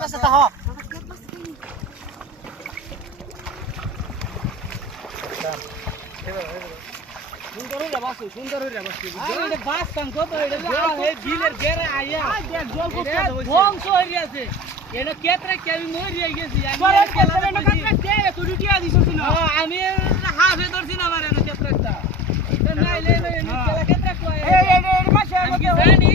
পাশে তা হ সুন্দর হইরা বাসু এটা বাস কাম কত এটা এই বিলের গেরে আইয়া দেখ জল করতে ধ্বংস হই গেছে এটা কেতরে কেবি মরি গেছি আমি কেতরে না কাটরে কে তুই কি দিছিস না আমি হাফে ধরছি না মারে না কেতরেটা এটা নাইলে না কেলা কেতরে কয় এই মাসে মধ্যে জানি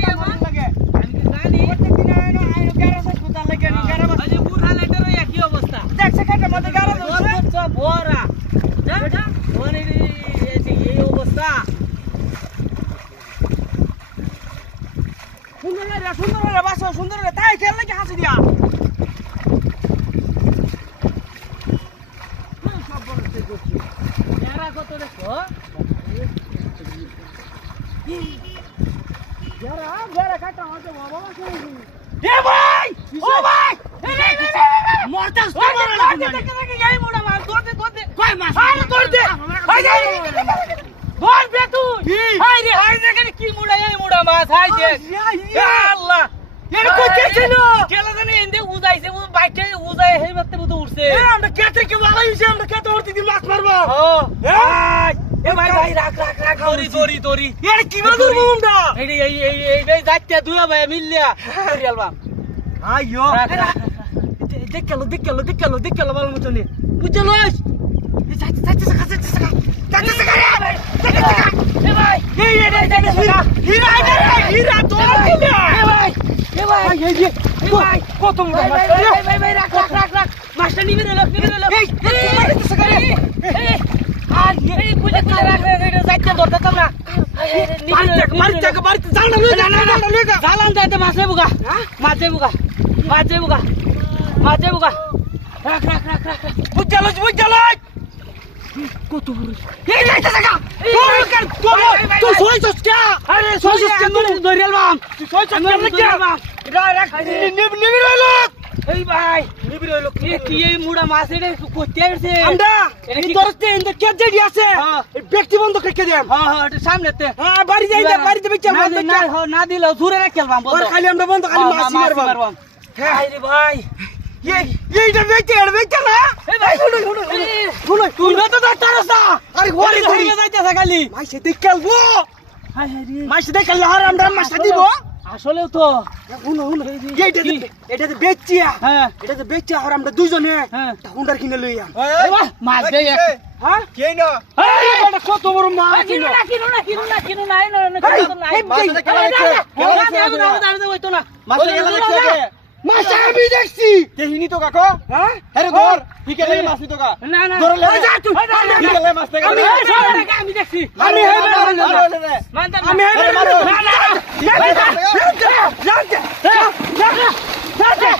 লাগে আমি কি জানি প্রত্যেক দিন আইনো গ্যারেজ হাসপাতাল লাগে নি গ্যারেজ আজ বুড়া লেটার এই কি অবস্থা দেখ সেখানে মধ্যে গ্যারেজ হচ্ছে ভরা যা যা ওনে এই অবস্থা সুন্দর রে বাসো সুন্দর রে তাই খেল নাকি হাসি দিয়া সব বড় থেকে করছি এরা কত দেখো যারা কাটা হচ্ছে বাবা এ ভাই ও ভাই মরতাস দেখে এই মোড়া মার দৌড়তে কই মাছ আরে দৌড়তে হাই দে বল বে তুই হাই রে কি মোড়া এই মোড়া মাছ হাই দে ইয়া আল্লাহ এর কই কে ছিল কেলা জানি এন্ডে উজাইছে ও বাইকে উজাই হেই মারতে বুঝ উঠছে এ আমরা কেতে কে ভালো হইছে আমরা কেতে উঠতে দিন মাছ মারবো এ ভাই রাখ দড়ি এর কি বাদুর মুন্ডা এই যাইতে দুয়া ভাই মিললিয়া দড়ি আলবা আইয়ো দেখ কেলো ভালো মতন বুঝলস যাইতে এ ভাই হীরা তোর কিলা এ ভাই কত মোটা মাছ ভাই রাখ মাছটা নিবি রে এই আর এই কুলে রাখ যাইতে ধরতাম না বাড়িতে জালান যাইতে মাছে বুগা রাখ বুঝলস কত বড় এই যাইতে থাকা তুই সইছস কে আরে সইছস কে ধরে আলবাম তুই সইছস কে রাখ নিবি রইল এই ভাই নিবি রইল কি এই মুড়া মাছ এটা করতে আসছে আমরা এটা কি করতে ইন্দে কে জেডি আছে এই ব্যক্তি বন্ধ রেখে দেন হ্যাঁ এটা সামনেতে হ্যাঁ বাড়িতে বেচে না দিলে জুরে রাখলবাম বন্ধ খালি আমরা বন্ধ খালি মাছ মারবাম হ্যাঁ আরে ভাই এইটা বেচে না এই ভাই শুনো তুই না তো ডাক্তারস না আরে ঘরে যাইতেছে খালি মাইসে দেখলবো হাই রে মাইসে দেখল আর আমরা মাছ দিব আসলেও তো শুনো এটা তো বেচিয়া হ্যাঁ এটা তো বেচিয়া আর আমরা দুইজনে হুন্ডার কিনে লইয়া এই বাহ মাছ দে হ্যাঁ কেন এই এটা কত বড় মাছ কিনো না এই মাছটা কেলা দেখছে হইতো না মাছটা কেলা দেখছে মাছ আমি দেখছি দেখিনি তো কাকা হ্যাঁ আরে ধর বিকেলে মাছ নিতো কা না ধরে লে যা তুই বিকেলে মাছ থেকে আমি দেখছি আমি মারো না